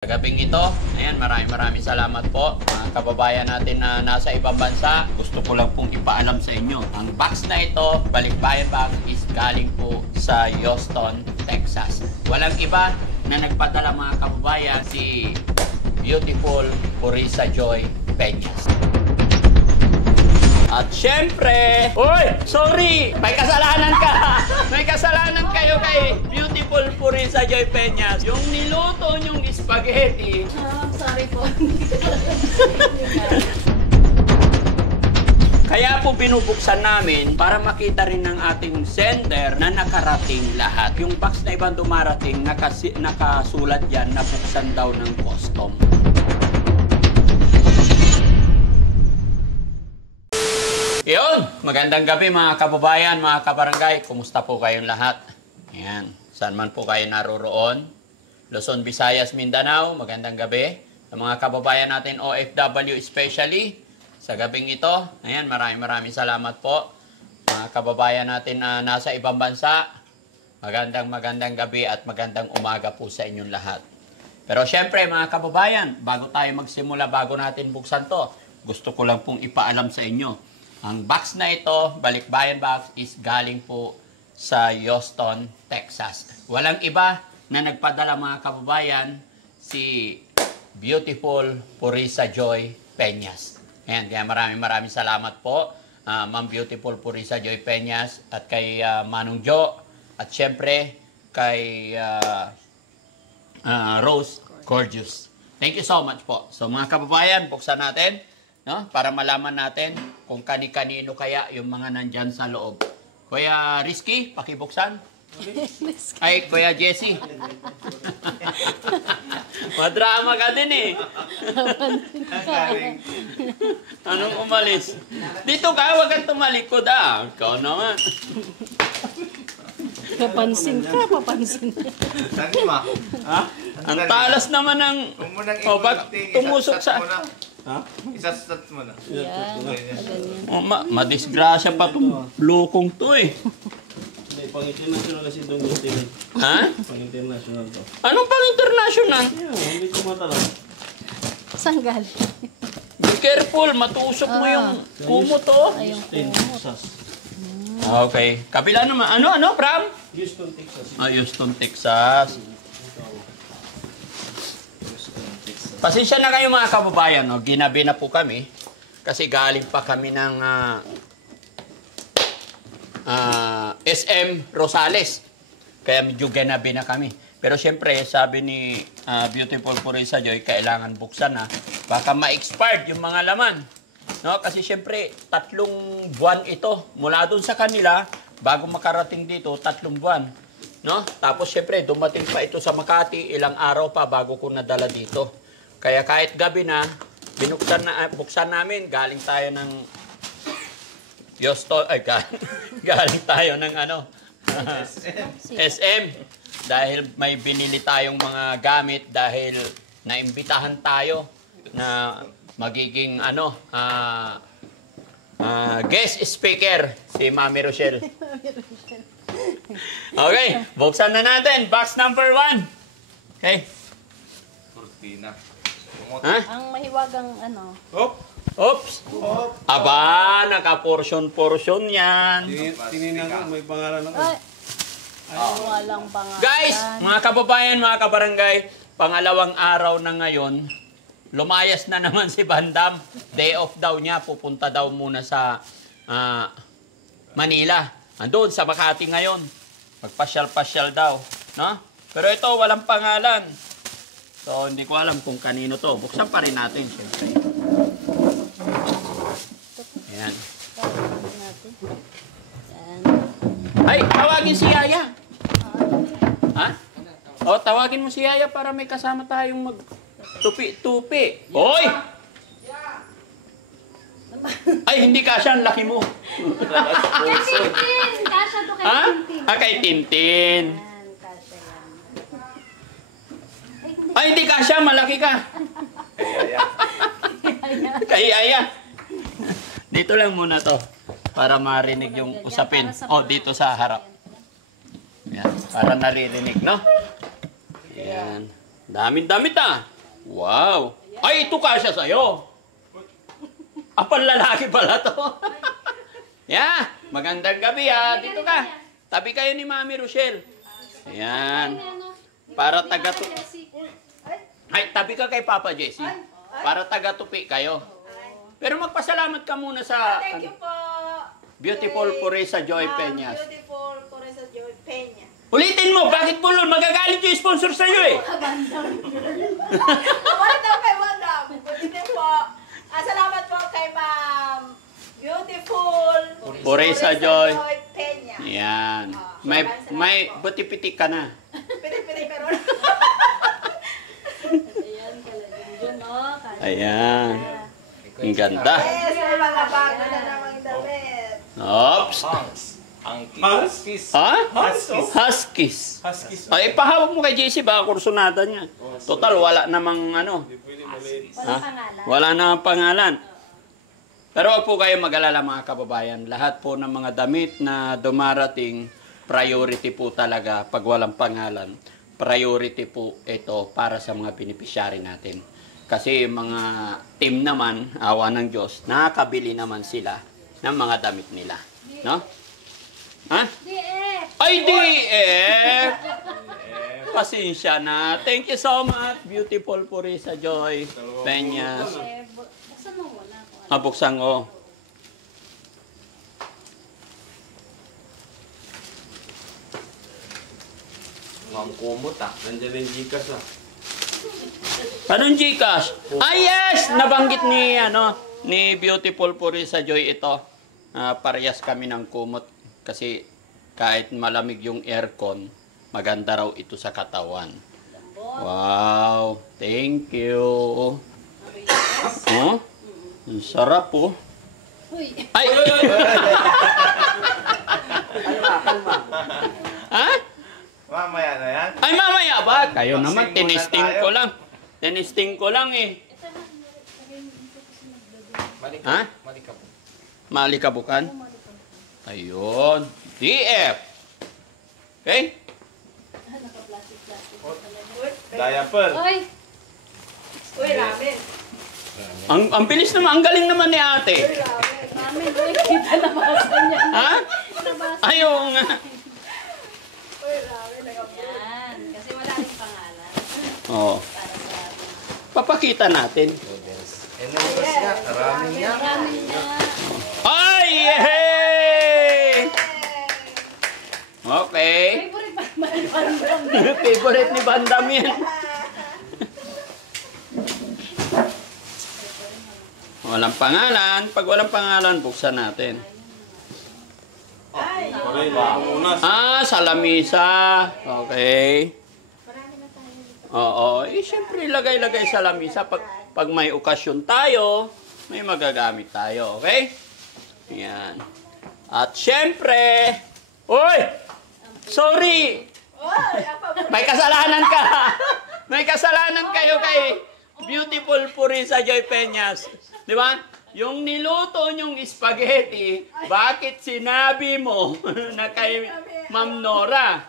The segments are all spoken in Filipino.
Sa gabing ito, ayan, maraming salamat po mga kababayan natin na nasa ibang bansa. Gusto ko lang pong ipaalam sa inyo. Ang box na ito, Balikbayan Box, is galing po sa Houston, Texas. Walang iba na nagpadala mga kababayan, si Beautiful Purisa Joy Peñas. At syempre, uy, sorry, may kasalanan ka. May kasalanan kayo kay Beautiful Purisa Joy Peñas. Yung niluto nyong spaghetti. Sorry po. Kaya po binubuksan namin para makita rin ng ating sender na nakarating lahat. Yung box na ibang dumarating, nakasulat yan na buksan daw ng custom. Yun, magandang gabi mga kababayan, mga kabarangay. Kumusta po kayong lahat? Ayan, saan man po kayo naroroon. Luzon, Visayas, Mindanao, magandang gabi. Sa mga kababayan natin OFW especially, sa gabing ito, ayan, maraming salamat po. Mga kababayan natin na nasa ibang bansa, magandang gabi at magandang umaga po sa inyong lahat. Pero syempre mga kababayan, bago tayo magsimula, bago natin buksan to, gusto ko lang pong ipaalam sa inyo. Ang box na ito, Balikbayan Box, is galing po sa Houston, Texas. Walang iba na nagpadala mga kababayan, si Beautiful Purisa Joy Peñas. Ayan, kaya maraming salamat po, Ma'am Beautiful Purisa Joy Peñas, at kay Manong Jo, at syempre kay Rose Gorgeous. Thank you so much po. So mga kababayan, buksan natin, no? Para malaman natin kung kani-kanino kaya yung mga nandyan sa loob. Kuya Rizky, pakibuksan. Ay, Kuya Jesse. Madrama ka din eh. Anong umalis? Dito ka, wag kang tumalikod ah. Ikaw naman. Papansin ka. Saan ma? Ha? Ang talas naman ng... O, ba't tumusok sa... Ha? Isasat mo na. Oh, madisgrasya pa itong lukong to eh. Hindi, pang-international kasi itong gusto. Ha? Pang-international to. Anong pang-international? Yeah, hindi ko matala. Saan galing? Be careful, matusok mo yung kumot to. Ayun. Texas. Okay. Kabila naman. Ano, Pram? Houston, Texas. Houston, Texas. Pasensya na kayo mga kababayan, no? Ginabi na po kami kasi galing pa kami ng SM Rosales. Kaya medyo ginabi na kami. Pero siyempre, sabi ni Beautiful Purisa Joy, kailangan buksan na. Baka ma-expired yung mga laman. No? Kasi siyempre, 3 buwan ito. Mula dun sa kanila, bago makarating dito, 3 buwan. No? Tapos siyempre, dumating pa ito sa Makati, ilang araw pa bago ko nadala dito. Kaya kahit gabi na, buksan namin, galing tayo ng Houston, galing tayo ng SM. Dahil may binili tayong mga gamit, dahil naimbitahan tayo na magiging guest speaker, si Mami Rochelle. Okay, buksan na natin, box number 1. Okay. Cortina. Ha? Ang mahiwagang Oops! Aba, naka-portion yan. Tininan ko, may pangalan ako. Ay, walang pangalan. Guys, mga kababayan, mga kabarangay, pangalawang araw na ngayon, lumayas na naman si Bandam. Day off daw niya, pupunta daw muna sa Manila. Andun sa Makati ngayon. Magpasyal-pasyal daw. No? Pero ito, walang pangalan. So, hindi ko alam kung kanino to. Buksan pa rin natin, syempre. Ayan. Ay, tawagin si Yaya. Ha? O, tawagin mo si Yaya para may kasama tayong mag-tupi-tupi. Hoy! Ay, hindi kasya. Ang laki mo. Tintin! Kasha to kay Ha? Tintin. Kay Tintin. Yan, kasha yan. Ay, hindi kasya. Malaki ka. Kay Yaya. Dito lang muna to. Para marinig yung usapin. O, dito sa harap. Yan. Para naririnig, no? Yan. Daming-damit ah. Wow. Ay, ito kasya sa'yo. Panlalaki pala to. Yeah, magandang gabi ah. Dito ka. Tabi kayo ni Mami Rochelle. Ayan. Para taga-tupi. Ay, tabi ka kay Papa Jesse. Para taga-tupi kayo. Pero magpasalamat ka muna sa Thank you po. Beautiful Pureza Joy Peñas. Beautiful Pureza Joy Peña. Ulitin mo, bakit Pulol? Magagalit yung sponsor sa'yo eh. Wala daw kay Madam. Ulitin po. Salamat po kay Ma'am Beautiful Pureza Joy. Peña. Yan. May buti-pitik ka na. Pili-pili pero. Ayan, talagang yun, no? Ayan. Ang ganda. Yes, may mga bago na namang damit. Ops. Ang Hans? kiss. Ha? Huskies. Huskies. Huskies. Ay, ipahawak mo kay JC, baka kursunada niya. Total, wala namang ano. Hindi pwede maliit. Walang pangalan. Wala namang pangalan. Pero wag po kayo mag-alala mga kababayan. Lahat po ng mga damit na dumarating, priority po talaga pag walang pangalan. Priority po ito para sa mga beneficiary natin. Kasi mga team naman, awa ng Diyos, nakakabili naman sila ng mga damit nila. No? Ha? DF! Ay, DF! Pasensya na. Thank you so much. Beautiful Pureza Joy Peñas. Basta mo wala ko. Buksan ko. Ang kumot ah. Nandiyan yung Gcash ah. Anong Gcash? Ah, yes! Nabanggit ni Beautiful Pureza Joy ito. Parehas kami ng kumot. Kasi kahit malamig yung aircon, maganda raw ito sa katawan. Wow! Thank you! Oh? Ang sarap po. Uy! Ay! Ha? Mamaya na yan. Ay, mamaya ba? Kayo naman, Vaccine muna tinisting tayo. ko lang. Tinisting ko lang eh. Ha? Malikabukan? Ayun. DF. Okay? Diaper. Uy! Uy, ramen. Ang bilis naman, ang galing naman ni ate. Ramen. Mami, uy, kita nabasan niya. Ha? Ayaw nga. Uy, ramen. Yan, kasi wala rin pangalan. Oo. Para sa Papakita natin. Noodles nga. Maraming nga. marami na. Ay! Yay! Okay. Favorite pa naman. Favorite ni Bandam yan. Walang pangalan. Pag walang pangalan, buksan natin. Pareho na ang unas. Sa lamisa. Okay. Oo. Siyempre, lagay-lagay sa lamisa. Pag may okasyon tayo, may magagamit tayo. Okay? Yan. At siyempre, uy! Sorry! May kasalanan ka! May kasalanan kayo kay Beautiful Pureza Joy Peñas. Di ba? Yung niluto nyong spaghetti, bakit sinabi mo na kay Ma'am Nora?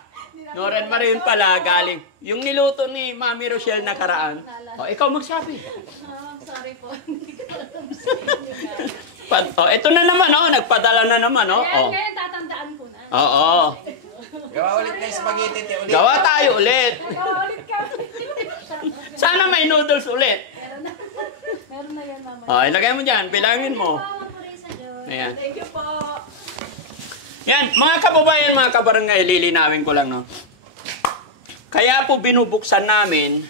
Nora Marin pala galing. Yung niluto ni Mami Rochelle nakaraan. Ikaw magsabi. Sorry po. Ito na naman, nagpadala na naman, Ayan, ngayon tatandaan ko na. Oo. Gawa ulit na yung spaghetti. Ulit. Gawa tayo ulit. Ulit ka. Sana may noodles ulit. Meron na yan mamaya. Ilagay mo dyan. Bilangin mo. Ayan. Thank you po. Yan, mga kababayan, mga kabarangay, lilinawin ko lang, no? Kaya po binubuksan namin,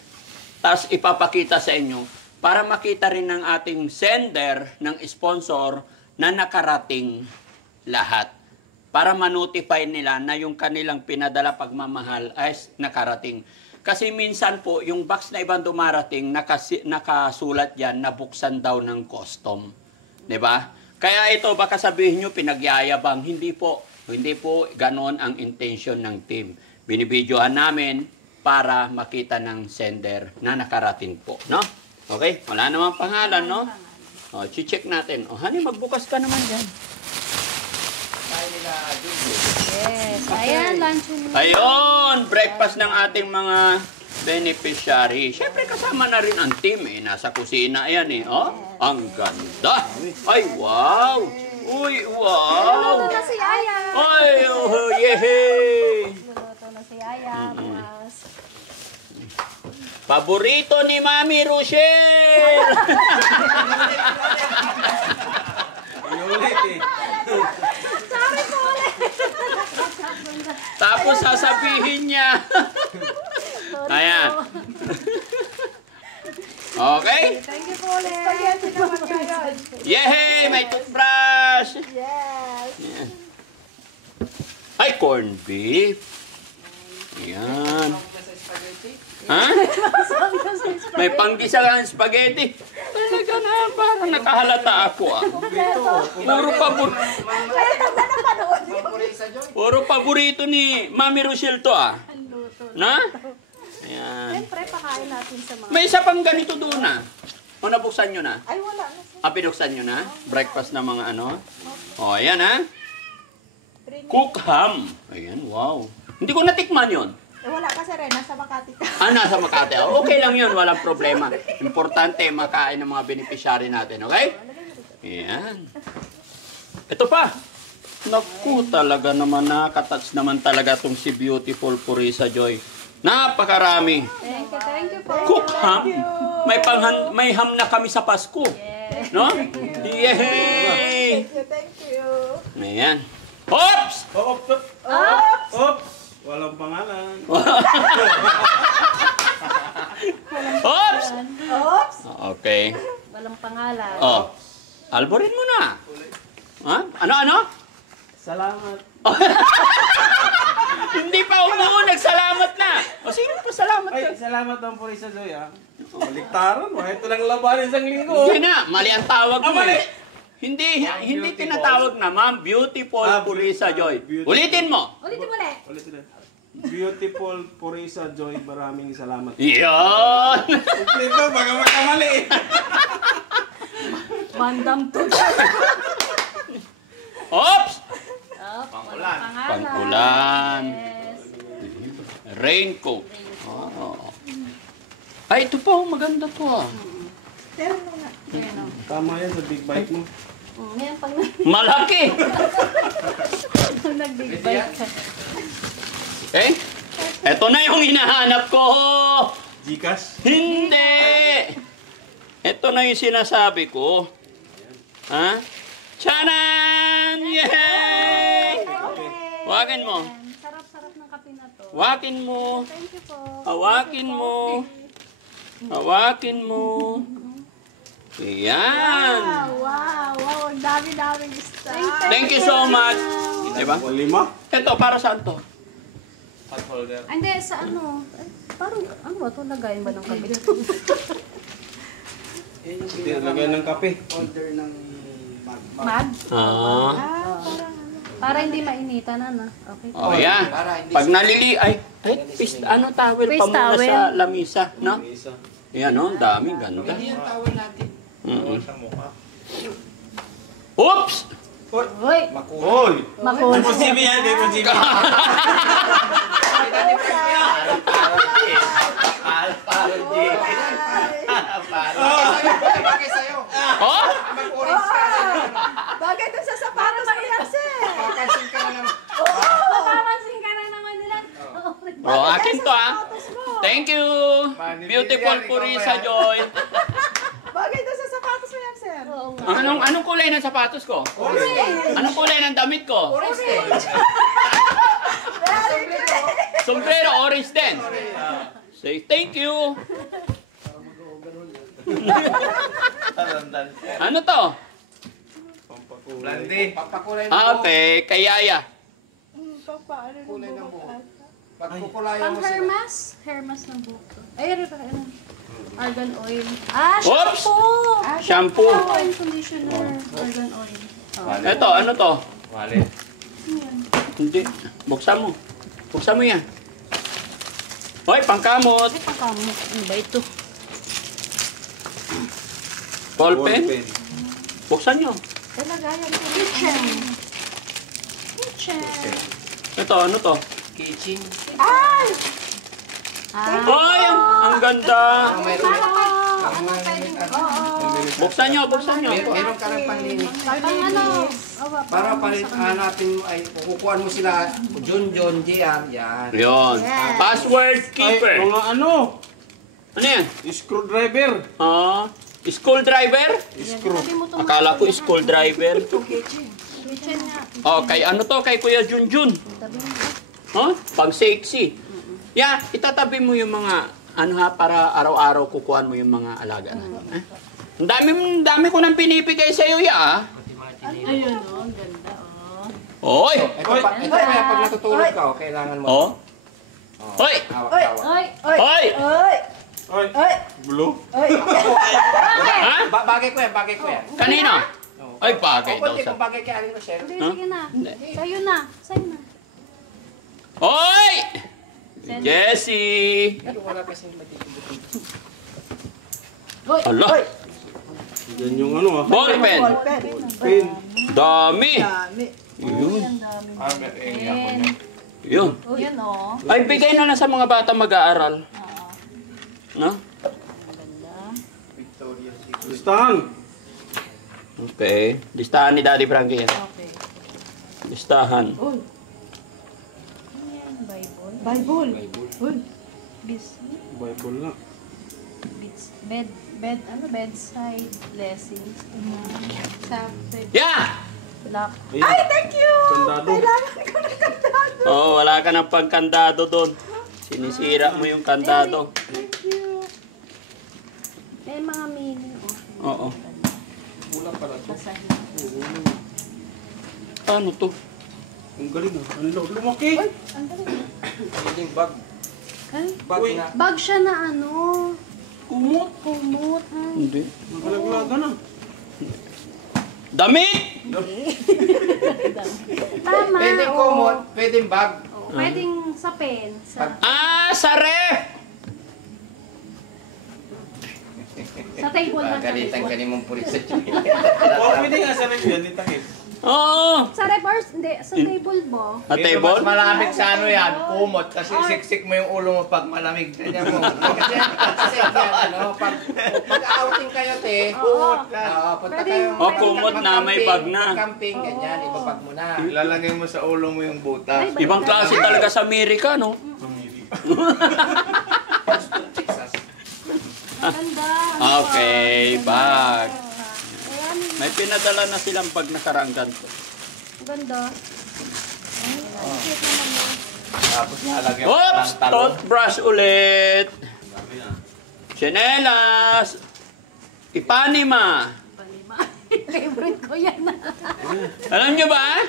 tapos ipapakita sa inyo, para makita rin ng ating sender, ng sponsor, na nakarating lahat. Para ma-notify nila na yung kanilang pinadala pagmamahal ay nakarating. Kasi minsan po, yung box na ibang dumarating, nakasulat yan, nabuksan daw ng custom. 'Di ba? Kaya ito, baka sabihin nyo, pinagyayabang. Hindi po ganon ang intention ng team. Binibidyohan namin para makita ng sender na nakarating po. No? Okay? Wala namang pangalan, no? Check natin. Honey, magbukas ka naman dyan. Yes. Ayan, lunch mo. Ayun! Breakfast ng ating mga beneficiary. Siyempre kasama na rin ang team eh. Nasa kusina yan eh. Oh, ang ganda. Ay, wow. Uy, wow. Luluto na si Aya. Ay, oh, yehey. Luluto na si Aya. Bukas. Paborito ni Mami Rochelle. Inulit eh. Sorry po ulit. Tapos sasabihin niya. Ayan. Okay? Thank you po ulit. Spaghetti naman ngayon. Yehey! May toothbrush! Yes. Yan. Ay, corned beef. Ayan. Ha? May panggisa ka ng spaghetti. Talaga na, parang nakahalata ako ah. Puro paborito ni Mami Rochelle to ah. Na? Ayan. Siyempre, pakain natin sa mga... May isa pang ganito doon ah. O, nabuksan nyo na? Ay, wala na siya. Pinuksan nyo na? Breakfast na mga ano? O, ayan ha. Cook ham. Ayan, wow. Hindi ko natikman yun. Eh, wala ka sa Rena, sa Makati ka. Nasa Makati. Okay lang yun, walang problema. Importante, makain ng mga beneficiary natin, okay? Ayan. Ito pa. Naku, talaga naman nakatouch naman talaga itong si Beautiful Purisa Joy. Napakarami. Thank you po. Cook ham. May ham na kami sa Pasko. No? Yehey! Thank you. Ayan. Oops! Oops! Oops! Oops! Walang pangalan. Oops! Oops. Okay. Walang pangalan. Oh. Alborin mo na. Ha? Ano? Salamat. Hindi pa umuo, nagsalamat na. O sino pa salamat Ay, ka? salamat ang Purisa Joy ah. Baliktaran mo. Ito lang laban isang linggo. Hindi na, mali ang tawag mo mali. eh. Hindi Beautiful. tinatawag na, ma'am. Beautiful Purisa Joy. Beautiful. Ulitin mo. Ulitin mo ulit. Ulit na. Beautiful Purisa Joy, maraming salamat. Yan. Ito, baka magkamali. Mandam to. Oops! Pangulan. Pangkulan. Yes. Raincoat. Oh. Ay, ito pa. Maganda to ah. Pero mo nga. Tama yan sa big bike mo. Ngayon pag Malaki. nag-big bike ka. Eh? Ito na yung hinahanap ko. Gcash? Hindi! Ito na yung sinasabi ko. Ha? Charan! Yay! Hawakin mo. Sarap-sarap ng kape na to. Hawakin mo. Thank you po. Hawakin mo. Hawakin mo. Ayan. Wow. Ang dami-daming stuff. Thank you so much. Diba? O, 5? Ito, para saan to? Hot holder. Hindi, sa ano? Parang, ano ba ito? Lagayin ba ng kape? Hindi, lagay ng kape. Mag? Ah. Para hindi mainitan, ano? Okay. Oh, yan. Pag nalili, ay, ano towel pa Face muna towel. sa lamisa, no? Isa. Yan, oh, dami, ganda. Yan tawag natin. Mm-mm. Sa mukha. Oops! Hoy! Hoy! Makul. Imposible yan, imposible. Bagay sa'yo. Oh? Mag-orange ka. Bagay doon sa sapatos mo yan, sir. Papansin ka na ng... Papapansin ka na naman nila. Oh, akin to ah. Thank you. Beautiful Purisa Joy. Bagay doon sa sapatos mo yan, sir. Oo nga. Anong kulay ng sapatos ko? Anong kulay ng damit ko? Orange din. Very good. Sombrero, orange din. Say thank you. Ano to? Blondie. Papakulay ng Ah, buhok. okay, kayaya. Paano Kulay ng nung buhok. Pagkukulayan Pang mo sila. Hermas? Hermas ng buhok to. Ay, ano? Argan oil. Ah, Oops! shampoo! Shampoo. Shampoo and conditioner. Argan oil. Ito, ano to? Wallet. Hindi. Buksan mo. Buksan mo yan. Hoy, pangkamot. Ay, pangkamot. Ano ba ito? Ballpen. Buksan nyo. Lagayan ko. Kitchen. Kitchen. Ito, ano to? Kitchen. Ay! Ay, ang ganda. Mayroon Buksan nyo, buksan nyo. meron ka ng panlinis. Pang ano? Para hanapin mo ay kukuhaan mo sila John, JR, yan. Yun. Password Ay, keeper. mga ano? Ano yan? Screwdriver. School driver? Screw. Akala ko school driver. Kitchen nga. Oh, kay ano to? Kay Kuya Junjun. Huh? Pang sexy. Yeah, itatabi mo yung mga ano ha, para araw-araw kukuhan mo yung mga alaga na. Ang dami ko nang pinipigay sa iyo, ya. Ayun, oh, ang ganda, oh. Oy! Ito kaya pag natutulog ka, kailangan mo. Oh. Hoy! Hawak-hawak. Hoy! Ay, blue. Ha? Bagay ko yan. Kanino? Ay, bagay daw Kunti sa... kung bagay kay Aling Rochelle. Hindi, sige na. Sa'yo na. Sa'yo na. Hoy! Jessie! Pero wala kasi matitibot. Ala! Yan yung ano ah. Ballpen! Pin. Dami! Yun. Yun. Yan, oh. Ay, bigay na lang sa mga bata mag-aaral. No? Listahan. Okay. Listahan ni Daddy Frankie. Okay. Listahan. Bible. Bis, Bible nga. bedside blessings. Sacred Yeah! lock. Ay, thank you! Kandado. Oh, wala ka ng pagkandado doon. Sinisira mo yung kandado. Thank you. May mga meaning. Oo. Kulang pala to. Ano to? Ang galing ah. Ang lumaki. Yung bag. Ay, Bag Uy. na. bag siya na ano. Kumot. Kumot. Hindi. Nakalaglaga na. Damit! Tama. Pwedeng oo. kumot, pwedeng bag. Oo, pwedeng sa pen. Sa Sa ref! table na. Sa Galitan ka table. ni mong pulis sa Oh, pwede nga sa rin yan. Itakip. Oo. Sa reverse, hindi. Sa table mo. A table? Mas malamig sa ano yan, kumot. Kasi siksik mo yung ulo mo pag malamig. Ganyan mo. Kasi yan, ano, pag outing kayo, te. Oo. Punta Pwede- kayo. O, kumot na, may bag na. Camping, ganyan. Ibabag mo na. Ilalagay mo sa ulo mo yung butas. Ay, Ibang klase talaga sa Amerika, no? Texas. Maganda. Okay, bag. Ayan. May pinadala na silang bag na karanggan to. Maganda. Ay, ang cute naman yun. Tapos nalagyan Oops! ng talong. Toothbrush ulit! Chinelas! Ipanima! Favorite ko yan. Alam nyo ba?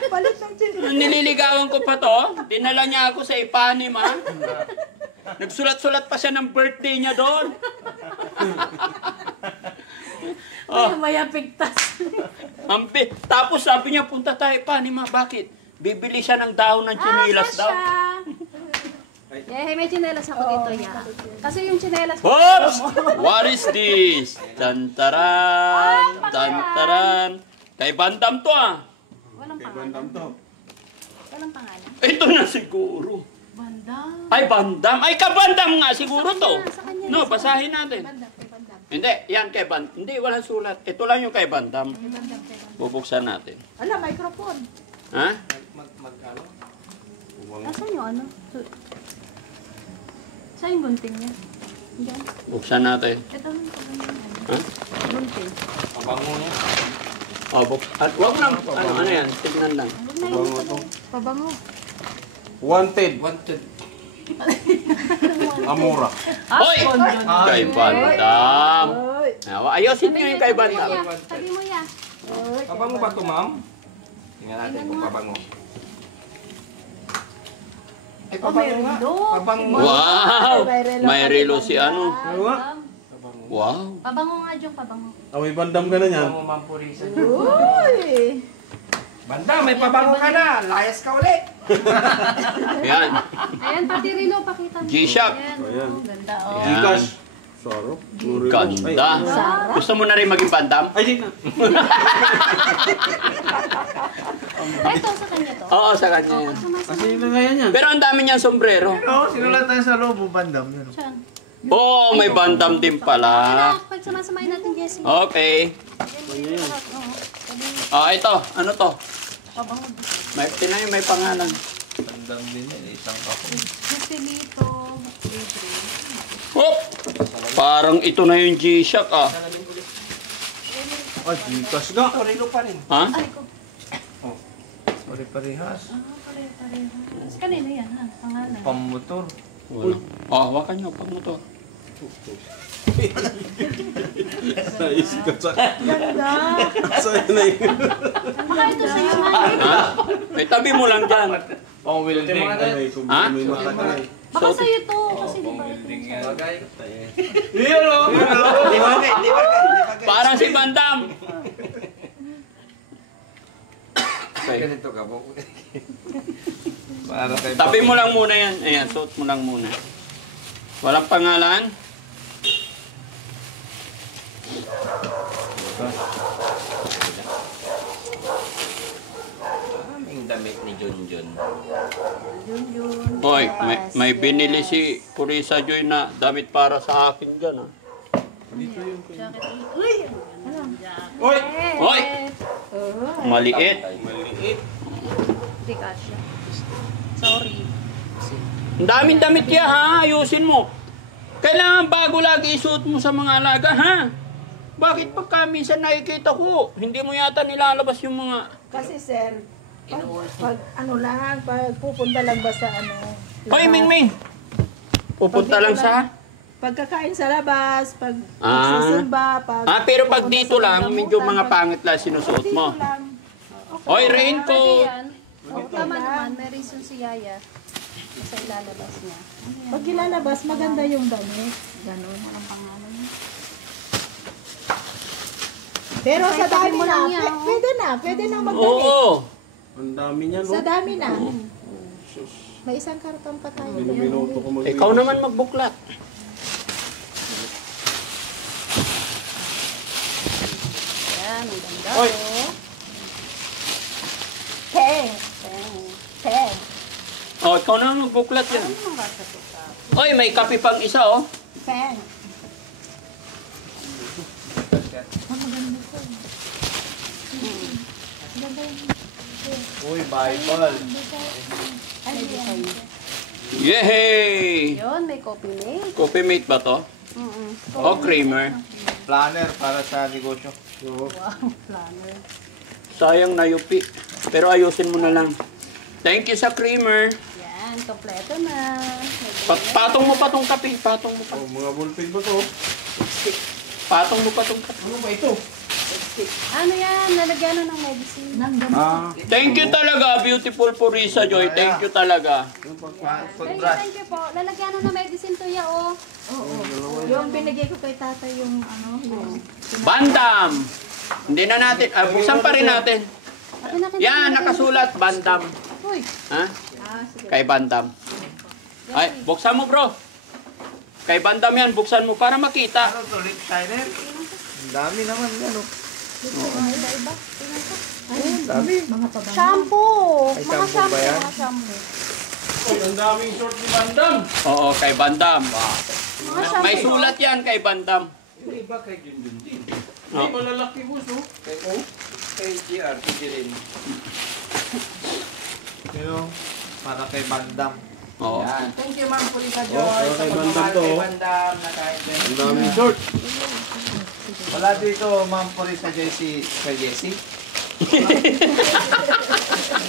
Nililigawan ko pa to. Dinala niya ako sa Ipanima. Nagsulat-sulat pa siya ng birthday niya doon. Oh, Maya pigtas. tapos sabi niya, punta tayo Ipanima. Bakit? Bibili siya ng dahon ng chinilas daw. Yeah, may chinelas ako dito niya. Kasi yung chinelas ko. Oops! What is this? Tantaran! Tantaran! Kay Bandam to ah. Walang Bandam pangalan. to. Walang pangalan. Ito na siguro. Banda. Ay, Bandam. Ay, kabandam nga siguro to. Sa kanya, No, basahin natin. Bandam, kay Bandam. Hindi, yan kay Bandam. Hindi, walang sulat. Ito lang yung kay Bandam. Bubuksan natin. Ala, microphone. Ha? Mag-ano? Nasaan yung ano? Saan yung gunting niya? Diyan. Buksan natin. Ito lang. Ha? Gunting. Pabango niya. Oh, at wag lang. Ano yan? Tignan lang. Huwag na yun. Pabango. Wanted. Wanted. Amora. Hoy! Kay Bandam. Ayosin niyo yung kay Bandam. Sabi mo ya. Pabango ba ito, ma'am? Tingnan natin kung pabango. Ay, pabango nga. Pabango. Wow! May relo si ano. Ano nga? Wow. Pabango nga, Jong. Pabango. May bandam ka na yan. Pabango, ma'am, purisa. Uy! Banda, may pabango ka na. Layas ka ulit. Yan. Ayan, pati relo. Pakita mo. G-Shock. Ayan. Ayan. Ganda, oh. Yan. Gcash. Sarap. Ganda. Gusto mo na rin maging Bandam? Ay, di na. Ay, ito sa kanya to. Oo, sa kanya yan. Kasi yun na ngayon yan. Pero ang dami niyang sombrero. Pero sinulat tayo sa loob, bandam. Yan. Siyan. Oo, may bandam din pala. Anak, pag sumasamahin natin, Jessie. Okay. Yan yung lahat, oo. Sabi, Ito. Ano to? pabango. Tinayo, may pangalan. Bandam din yan, isang kako. Joselito, libre. Oh! Parang ito na yung G-Shock ah. Oh, Gcash nga. Torilo pa rin. Ha? Ay, ko. Pare-parehas. Pareho. Kanina yan, ha? Pangalan. Pammotor. Wala. Hawakan nyo pag motor. Naisip ko sa... Ganda. Sa'yo na yun. Baka ito sa'yo, ha? Ha? May tabi mo lang dyan. Pang-welding. Ay, kung Ha? may makakay. Baka sa'yo to. Kasi di ba ito? Pang-welding yan. Bagay. Yun o! Di bagay, di bagay, di bagay. Parang si Bandam. Okay. Ganito ka po. Para kay Tabi mo lang muna yan. Ayan, suot mo lang muna. Walang pangalan. Aming damit ni Junjun. Hoy, may binili si Purisa Joy na damit para sa akin dyan. Uy! Ano? Oy! Hoy! Maliit. Maliit. Hindi kasya. Sorry. Ang daming damit kaya ha, ayusin mo. Kailangan bago lagi isuot mo sa mga alaga, ha? Bakit pagka minsan nakikita ko, hindi mo yata nilalabas yung mga... Kasi sir, pag ano lang, pag pupunta lang ba sa ano. Hoy, Mingming! Pupunta lang sa... Pagkakain sa labas, pag Ah. magsisimba, pag... Pero pag pupunta dito sa lang, medyo gamutan, mga pag- pangit lang sinusuot Dito mo. lang. Hoy, Pwede raincoat! yan. Oh, tama naman. May reason si Yaya. Sa ilalabas niya. Ano yan? Pag ilalabas, maganda yung damit. Ganon. Ang pangalan niya. Pero sa Tabi dami mo na, lang yan, oh. pwede na magdamit. Oo! Ang dami niya, no? Sa dami na. May isang karton pa tayo. Minuto ko mag- Ikaw naman magbuklat. Yan, ang ganda. Hoy! Peng. Peng. Oh, ikaw naman magbuklat yan. Ano ba sa tuka? Hoy, may kape pang isa, oh. Peng. Uy, Bible. Ay, di yan. Yehey! Yun, may coffee mate. Coffee mate ba to? O creamer? Planner para sa negosyo. Wow, planner. Sayang na yupi. Pero ayusin mo na lang. Thank you sa creamer. Yan, kompleto na. Patong mo pa tong kape. Patong mo pa. Oh, mga ballpen ba to? Patong mo pa tong kape. Ano ba ito? Ano yan? Lalagyan na ng medicine. Ah. Thank you talaga, beautiful Purisa Joy. Thank you talaga. Footbrush. Thank you po. Lalagyan na ng medicine to ya, oh. Yung binigay ko kay tatay yung ano, yung... Bandam! Hindi na natin. Buksan pa rin natin. Akin na, Yan, nakasulat. Bandam. Uy. Ha? Kay Bandam. Ay, buksan mo bro. Kay Bandam yan, buksan mo para makita. Ano to, lip shiner? Ang dami naman yan, oh. Iba-iba. Tingnan ko. Ang dami. Mga pabango. Shampoo. Ay, Mga shampoo ba yan? Mga shampoo. Oh, ang daming short ni Bandam. Oo, kay Bandam. Mga shampoo. May sulat yan kay Bandam. Yung iba kay Junjun din. Hindi, malalaki boss, oh. Kay O? Kay GR, kay Jiren. Yun, para kay Bandam. Oo. Yan. Thank you, Ma'am Purisa Joy. Oh, para sa kay Bandam pagmamahal to, kay oh. Bandam na kahit Ang daming short. Wala dito, Ma'am Purisa Jessie, kay Jessie.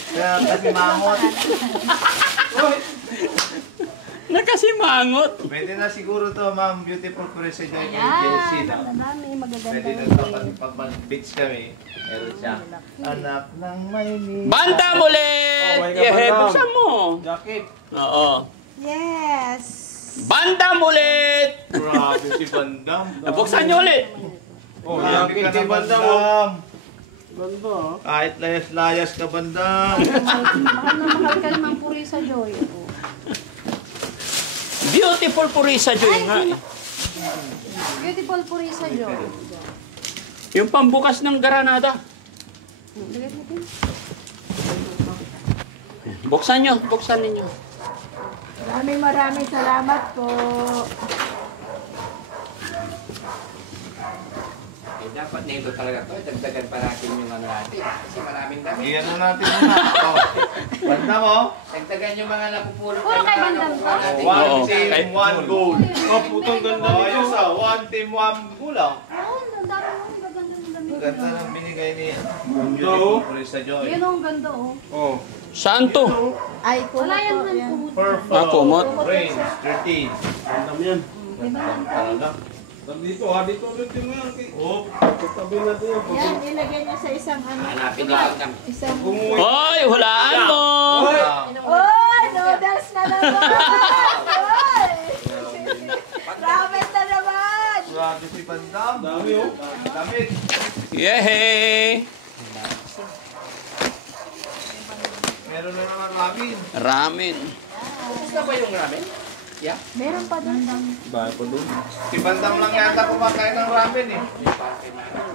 Kaya kasi mangot. Nakasimangot. Pwede na siguro to, Ma'am Beautiful Purisa Joy kay Yan. Jessie. No? Ang dami. Magaganda Pwede na to, pag mag-beach kami. Meron siya. Anak ng Maynila. Bandam ulit! Oh, may Yehe, kabandam. buksan mo. Jacket. Oo. Yes! Bandam ulit! Grabe si Bandam. Buksan nyo ulit. Oh, Grabe jacket ka kay na, Bandam, oh. Bandam. Ganda, ah. Kahit layas-layas ka, Bandam. Mahal na mahal ka naman Purisa Joy. Oh. Beautiful Purisa Joy nga. eh. Beautiful Purisa Joy. Yung pambukas ng Granada. Lagyan natin. Buksan nyo, buksan ninyo. Maraming salamat po. Eh, dapat nito talaga to. Dagdagan pa natin yung ano natin. Kasi maraming dami. Iyan na natin muna. Oh. Banda mo. Dagdagan yung mga napupulot. Puro kay Bandam to. One Oo. team, one goal. Oh, putong ganda Oh, nito. ayos ah. One team, one goal ah. Oo, ang dami mo. Maganda yung damit. Ganda ng binigay ni Oo. Purisa Joy. Yun ang ganda oh. Oh. Saan to? Ay, kumot Wala yan po. man Yan. kumot. Purple. Kumot. Range, 13. Ganda yan. Diba yan? Talaga. Dito ha, dito ulit yung yan. Oh, tatabi natin yan. Yan, ilagay niya sa isang ano. Hanapin lang kami. Isang... Umuwi. Hoy, hulaan mo! Hoy! Oy! Noodles na naman! Oy! Ramen na naman! Grabe si Bandam. Dami oh. Damit. Yehey! Meron na naman ramen. Ramen. Gusto ba yung ramen? Yeah? Meron pa doon. Bahay pa doon. Si Bandam lang yata kumakain ng ramen eh.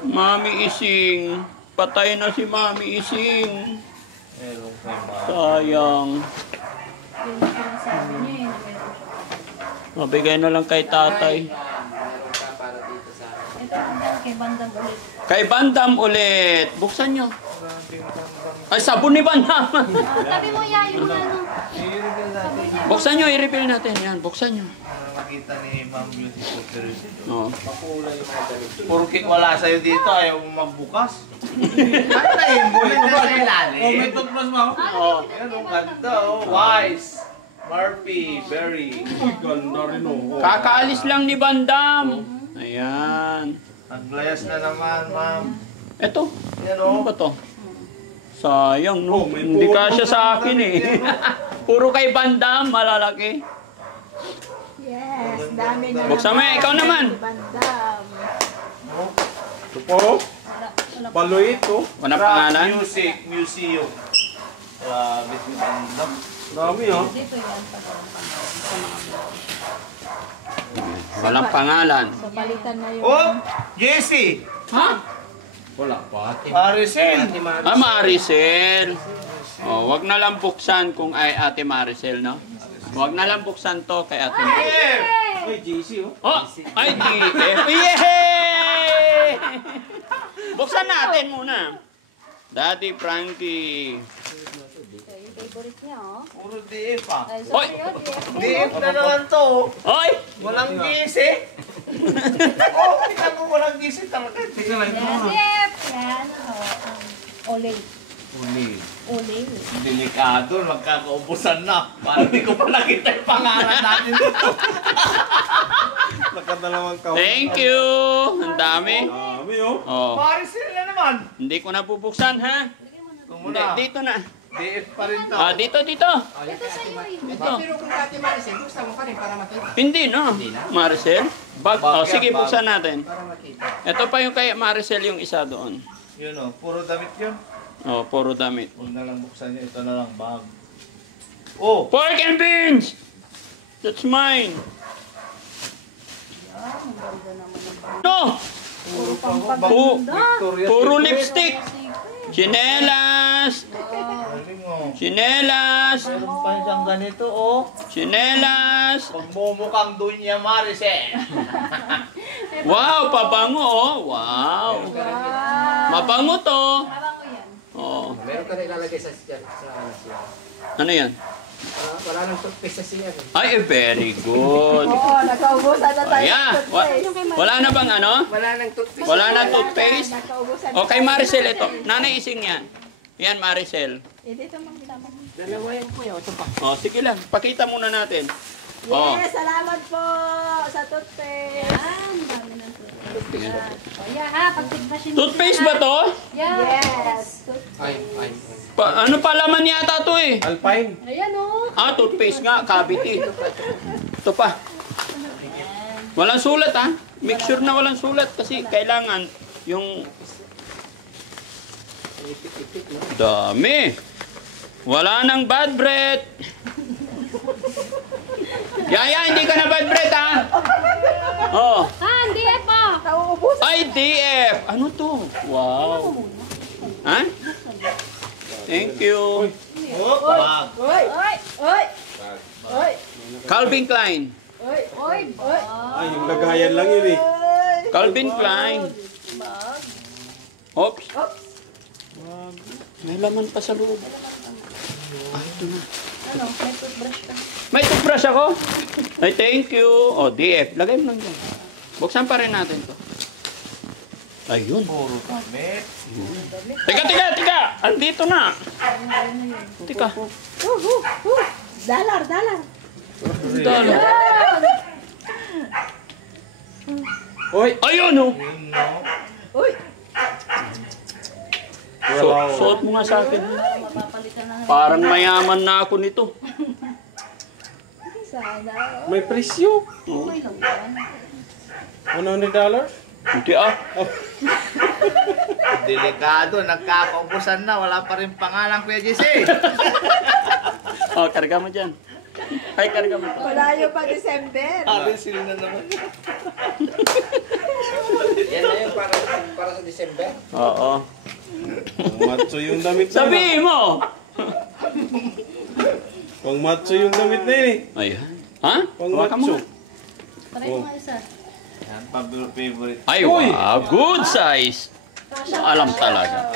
Mami Ising. Patay na si Mami Ising. Meron kay Ma. Sayang. Yung sinasabi niya eh. na meron siya. Mabigay na lang kay tatay. Meron ka para dito sa akin. Ito ang kay Bandam ulit. Kay Bandam ulit. Buksan nyo. Ay, sabon ni Bandam. Tabi mo ya yung ano. I-reveal natin. Buksan nyo, i-refill natin. Yan, buksan nyo. Para makita ni Ma'am Beautiful Purisa Joy. Oh. Makulay yung mga damit. Porkit wala sa'yo dito, ayaw mo magbukas. Patayin mo rin na sa Oh, may ilalim. toothbrush ba? Oh. Yan, ang ganda oh. Wise. Murphy, Berry. Ay, ganda rin oh. Kakaalis lang ni Bandam. Ayan. Ang layas na naman, ma'am. Eto. Yan Ano oh. ba to? Sayang, no? Oh, may Hindi puro kasya sa pang akin damit eh. yan, no? Puro kay Bandam, malalaki. Yes, dami na Buksan mo, ikaw naman. Bandam. Ito po. Baloy ito. Walang Rock pangalan? Music Museum. Grabe si Bandam. Dami oh. Dito yan. Walang pangalan. So, palitan na yung... Oh! Jesse! Ha? Wala pa. Maricel! Ah, Maricel. Oh, wag na lang buksan kung ay Ate Maricel, no? Wag na lang buksan to kay Ate Maricel. Yeah! Ay, JC oh. Oh, ay DF. Yehey! Buksan natin muna. Daddy Frankie. Ito yung favorite niya oh. Puro DF ah. Ay, Hoy! sorry oh. DF na naman to. Oy! Walang Jesse. Oh, tingnan mo walang Jesse talaga. Tingnan lang ito. Yes, yan. Olay. Uli. Olay. Delikado, magkakaubusan na. Parang di ko pa nakita yung pangalan natin dito. Nakadalawang kahon. Thank you. Ang dami. Dami oh. Oh, Maricel na naman. hindi ko na bubuksan, ha? Ito Hindi, muna. dito na. DF pa rin to. Ah, dito, dito. Ito sa'yo eh. Ito. Pero kung dati Maricel, gusto mo pa rin para makita. Hindi, no? Maricel? Bag, oh, sige, buksan natin. Para makita. Ito pa yung kay Maricel, yung isa doon. Yun o, puro damit yun. Oh, puro damit. Huwag na lang buksan niya, ito na lang, bag. Oh! Pork and beans! That's mine. No! Puro pa ko, bag. Pu- Victoria's puro Secret. lipstick. Chinelas. Galing oh. Chinelas. Meron pa siyang ganito oh. Chinelas. Pagmumukhang Dunya Maricel. Wow, pabango, oh. Wow. Mabango to. Mabango yan. Oh. Meron ka na ilalagay sa siya. Ano yan? Wala nang toothpaste sa siya. Ay, very good. Oo, nakaubusan na tayo. Ayan. ng toothpaste. Wala na bang ano? Wala nang toothpaste. Wala na toothpaste? Nakaubusan O kay Maricel ito. Nanay Ising yan. Yan, Maricel. Eh, dito mo sama. Dalawa yan po yun. Ito pa. O, sige lang. Pakita muna natin. O. Yes, salamat po sa toothpaste. Yan. Dami ng toothpaste. O yan ha. Pag tigbasin mo. Toothpaste ba to? Yan. Yes. Ay. Ano pa laman yata to eh? Alpine. Ayan o. Ah, toothpaste nga. Cavity. Ito pa. Walang sulat ha. Make sure na walang sulat kasi kailangan yung... Dami. Wala nang bad breath. Yaya, hindi ka na bad breath ha? Oh. Ah, hindi eh po. Nauubusan. Ay, DF. Ano to? Wow. Ha? Thank you. Oh, bag. Oy! Oy! Oy! Oy! Calvin Klein. Oy! Oy! Oy! Ay, yung lagayan lang yun eh. Calvin Klein. Bag. Oops. Oops! May laman pa sa loob. Ah, ito na. Ano? May toothbrush ka. May toothbrush ako. Ay, thank you. O, DF. Lagay mo lang dyan. Buksan pa rin natin to. Ayun. Puro damit. Teka! Andito na. Teka. Dalar! Dalo. Oy! Ayun, oh. Yun, no? Uy! Suot mo nga sa akin. Mapapalitan na. Parang mayaman na ako nito. Sana. May presyo. Okay lang yan. $100? Hindi ah. Delikado, nagkakaubusan na. Wala pa rin pangalan, Kuya JC. Oh, karga mo dyan. Ay, karga mo. Malayo pa December. Alisin na naman. Yan na yun para sa December. Oo. Pang macho yung damit na yun. Sabihin mo. Pang macho yung damit na yun eh. Ayan. Ha? Pang Hawakan mo macho. nga. Try mo nga isa. Yan, favorite. Ay, wow. Good size. Alam talaga.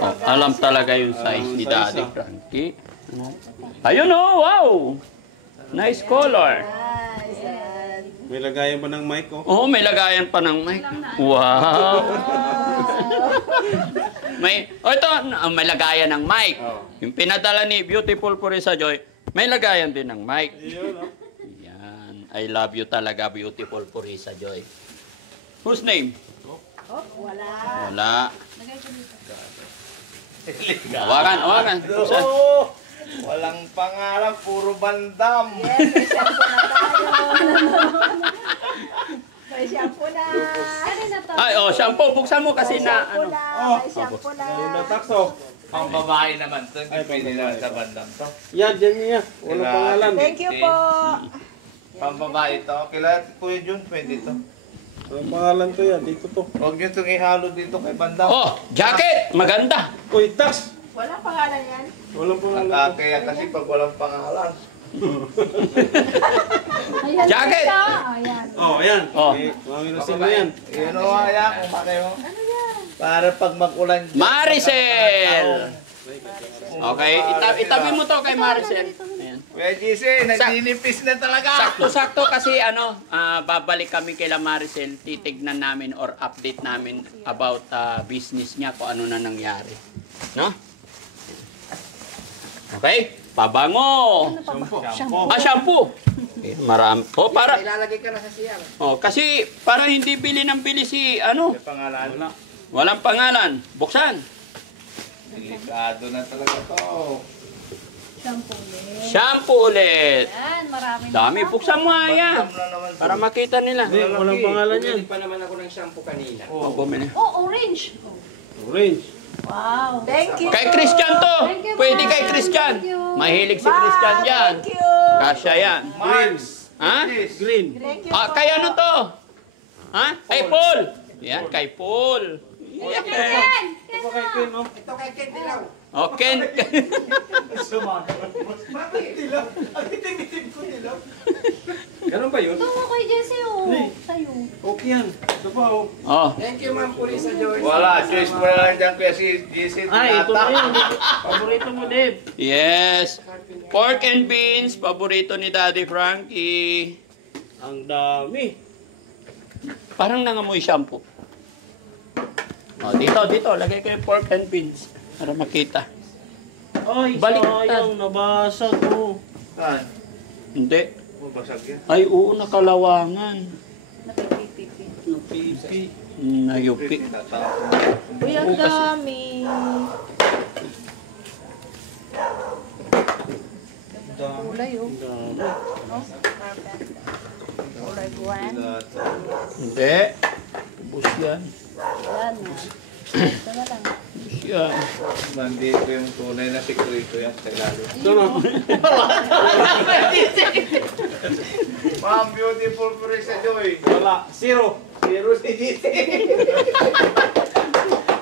Oh, alam talaga yung size ni Daddy Frankie. Ayun oh, wow. Nice color. May lagayan ba ng mic oh? Oo, may lagayan pa ng mic. Wow. May lagayan ng mic. Yung pinadala ni Beautiful Purisa Joy, may lagayan din ng mic. Yan. I love you talaga, Beautiful Purisa Joy. Whose name? Wala. Hawakan. Buksan. Oh, walang pangalan, puro bandam. May shampoo na! Kanina to. Ay, oh, shampoo. Buksan mo kasi na, Shampoo ano. na! May shampoo na! Ayun na takso. Ang babae naman to, hindi pwede naman sa bandam to. Yan, dyan niya. Walang pangalan. Thank you po! Pang babae to, kailan Kuya Jun, pwede to. Walang pangalan to yan. Dito to. Huwag nyo itong ihalo dito kay bandam. Oh, jacket. Maganda. Uy, tax! Walang pangalan yan? Walang pangalan to. Nakakaya kasi pag walang pangalan. Ayan. Jacket. ito. Ayan. Oh, ayan. Oh. Eh, Mami Rosel na yan. Yun o kaya, kung pareho. Para pag mag-ulan dyan. Maricel. Okay, itabi mo to kay Maricel. Ayan. Kuya JC, nagninipis na talaga. Sakto-sakto kasi babalik kami kay Maricel, titignan namin or update namin about business niya, kung ano na nangyari. No? Okay? Pabango. Shampoo. Shampoo. Okay, marami. Oh, para Ilalagay ka na sa siyang. kasi para hindi bili ng bili si May pangalan. walang pangalan. Buksan. Delikado na talaga to. Shampoo ulit. Shampoo ulit. Ayan, marami na. Dami, buksan mo nga yan. Bandam na naman to. Para makita nila. Hindi, walang pangalan yan. Bumili pa naman ako ng shampoo kanina. Oh, bumili. Oh, orange. Orange. Wow. Thank you! Kay Christian to. Thank you, Pwede ma'am. kay Christian. Thank you. Mahilig si Christian dyan. Thank you! Kasya yan. Mars. Ha? Green. Thank you po! Kay ano to? Ha? Kay Paul. Yan, kay Paul. Yan. Ito kay Queen oh. Ito kay Ken Dilaw. O, Ken. Ganun ba yun? Ito mo kay Jessie, oh. Sa'yo. Okay yan. Ito pa oh. Oh. Thank you, Ma'am Purisa Joyce. Wala, choice mo na lang dyan kuya si JC. Ay, ito na yan. Paborito mo, Dave. Yes. Pork and beans, paborito ni Daddy Frankie. Ang dami. Parang nangamoy shampoo. Oh, dito, lagay ko yung pork and beans para makita. Ay, Baliktad. sayang. Nabasag oh. Saan? Hindi. Oh, basag yan. Ay, oo, nakalawangan. Napipipipi. Napipi. Nayupi. Uy, ang dami! Kulay oh. Ang dami. Kulay buwan. Hindi. Ubus yan. Yan. Ito na lang. Ubus yan. Nandito yung tunay na sekreto yan sa ilalim. Ito na. Ma'am, beautiful Purisa Joy. Wala. Zero. Zero si JC.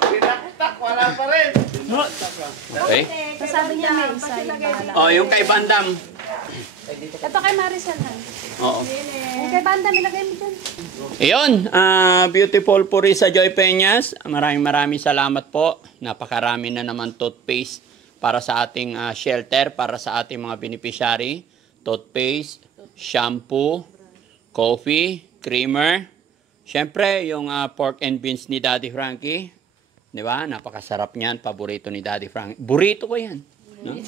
Sinaktak, wala pa rin. Okay. Sabi niya, Banda may isa yung bahala. Oh, yung kay Bandam. Ito kay Maricel Han. Oo. Yung kay Banda, nilagay mo dyan. Ayun, beautiful Purisa Joy Peñas. Maraming salamat po. Napakarami na naman toothpaste para sa ating shelter, para sa ating mga beneficiary. Toothpaste, shampoo, coffee, creamer. Siyempre, yung pork and beans ni Daddy Frankie. Di ba? Napakasarap niyan. Paborito ni Daddy Frankie. Burrito ko yan. No?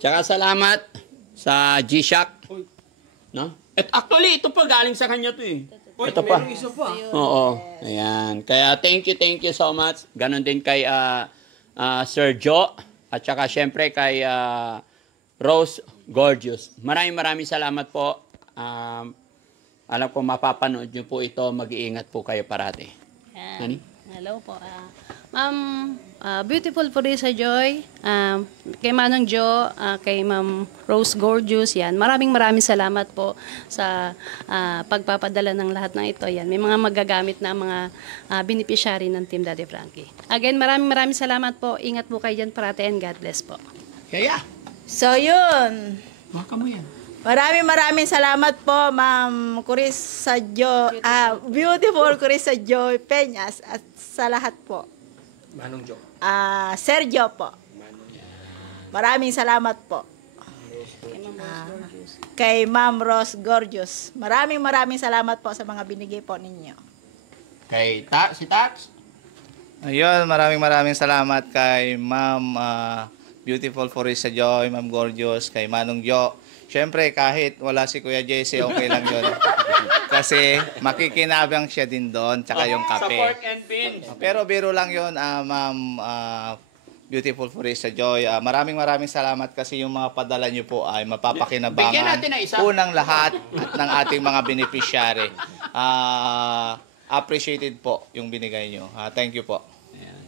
Tsaka salamat sa G-Shock. No? At actually, ito pa galing sa kanya to eh. Ito pa. Isa pa. Oo. Ayan. Kaya thank you so much. Ganon din kay Sir Joe. At saka syempre kay Rose Gorgeous. Maraming salamat po. Alam ko mapapanood nyo po ito. Mag-iingat po kayo parati. Ano? Hello po. Ma'am, beautiful Purisa Joy, kay Manong Jo, kay Ma'am Rose Gorgeous, yan. Maraming salamat po sa pagpapadala ng lahat ng ito. Yan. May mga magagamit na mga beneficiary ng Team Daddy Frankie. Again, maraming salamat po. Ingat po kayo dyan parati and God bless po. Kaya. So yun. Baka mo yan. Maraming salamat po, Ma'am Curisa Joy, beautiful Curisa Joy Peñas at sa lahat po. Manong Jo. Sergio po. Maraming salamat po. Kay Ma'am Rose Gorgeous. Maraming salamat po sa mga binigay po ninyo. Kay si Tax. Ayun, maraming salamat kay Ma'am Beautiful Purisa Joy, Ma'am Gorgeous, kay Manong Jo. Siyempre, kahit wala si Kuya Jesse, okay lang yun. Kasi makikinabang siya din doon, tsaka yung kape. Sa pork and beans. Pero biro lang yun, Ma'am Beautiful Purisa Joy. Maraming salamat kasi yung mga padala nyo po ay Bigyan mapapakinabangan natin na isa. unang lahat ng ating mga beneficiary. Appreciated po yung binigay nyo. Thank you po.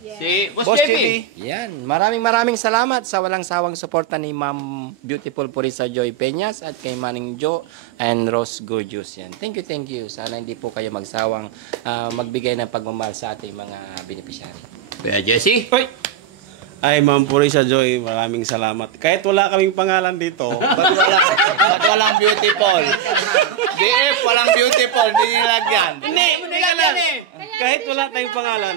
Si Boss Boss JB. JB. Yan, maraming salamat sa walang sawang suporta ni Ma'am Beautiful Purisa Joy Peñas at kay Manning Joe and Rose Gorgeous. Yan. Thank you. Sana hindi po kayo magsawang magbigay ng pagmamahal sa ating mga beneficiary. Kuya Jesse. Hoy! Ay, Ma'am Purisa Joy, maraming salamat. Kahit wala kaming pangalan dito. Ba't walang beautiful? DF, walang beautiful. Hindi nilagyan. Hindi lang eh. Kahit wala tayong pangalan,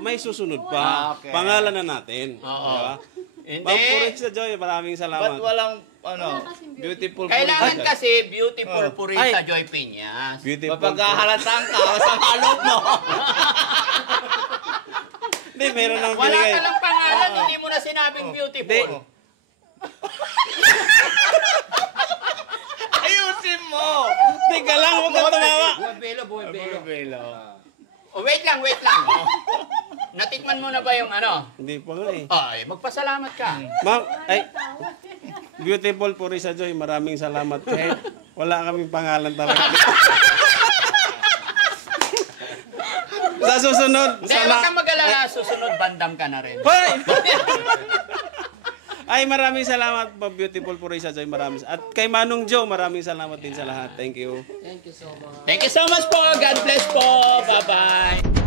may susunod pa. Okay. Pangalan na natin. Oo. Diba? Hindi. Ma'am Purisa Joy, maraming Ba't salamat. walang, beautiful? Kailangan Purisa? kasi beautiful Purisa Ay. Joy Peñas. Beautiful. Mapagkahalatan ka, sa kalog mo. Hindi, meron nang Wala binigay. ka lang pangalan, hindi mo na sinabing beautiful. Hindi. Ayusin mo! Teka lang, huwag kang tumawa. Buwebelo. Oh, wait lang. Natikman mo na ba yung ano? Hindi pa nga eh. Ay, magpasalamat ka. Ma'am, ay, Beautiful Purisa Joy, maraming salamat. Kahit wala kaming pangalan talaga. Sa susunod, Hindi, huwag kang mag-alala. Susunod, bandam ka na rin. Hoy! Ay, maraming salamat po, Beautiful Purisa Joy. At kay Manong Joe, maraming salamat din sa lahat. Thank you. Thank you so much po. God bless po. Bye-bye.